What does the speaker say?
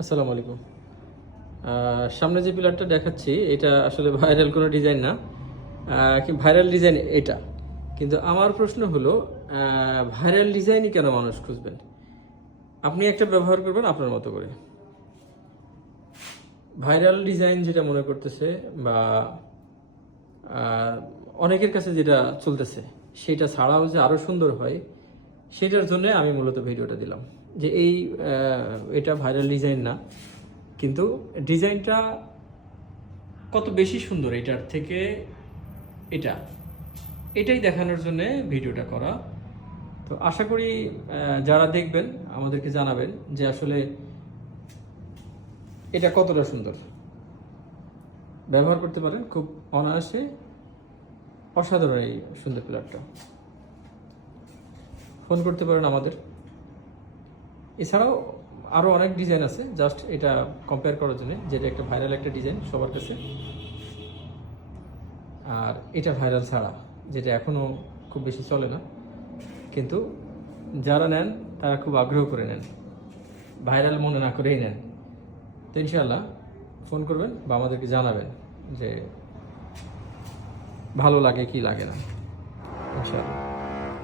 আসসালামু আলাইকুম। সামনে যে পিলারটা দেখাচ্ছি এটা আসলে ভাইরাল কোনো ডিজাইন না, কি ভাইরাল ডিজাইন এটা। কিন্তু আমার প্রশ্ন হলো, ভাইরাল ডিজাইনই কেন মানুষ খুঁজবেন? আপনি একটা ব্যবহার করবেন আপনার মতো করে। ভাইরাল ডিজাইন যেটা মনে করতেছে বা আহ, অনেকের কাছে যেটা চলতেছে সেটা ছাড়াও যে আরও সুন্দর হয়, সেটার জন্য আমি মূলত ভিডিওটা দিলাম। যে এটা ভাইরাল ডিজাইন না, কিন্তু ডিজাইনটা কত বেশি সুন্দর এটার থেকে। এটা এটাই দেখানোর জন্য ভিডিওটা করা। তো আশা করি যারা দেখবেন আমাদেরকে জানাবেন যে আসলে এটা কতটা সুন্দর। ব্যবহার করতে পারেন খুব অনায়াসে, অসাধারণ এই সুন্দর পিলারটা। ফোন করতে পারেন আমাদের। এছাড়াও আরও অনেক ডিজাইন আছে, জাস্ট এটা কম্পেয়ার করার জন্য, যেটা একটা ভাইরাল একটা ডিজাইন সবার কাছে, আর এটা ভাইরাল ছাড়া যেটা এখনও খুব বেশি চলে না, কিন্তু যারা নেন তারা খুব আগ্রহ করে নেন, ভাইরাল মনে না করেই নেন। তো ইনশাআল্লাহ ফোন করবেন বা আমাদেরকে জানাবেন যে ভালো লাগে কি লাগে না, ইনশাআল্লাহ।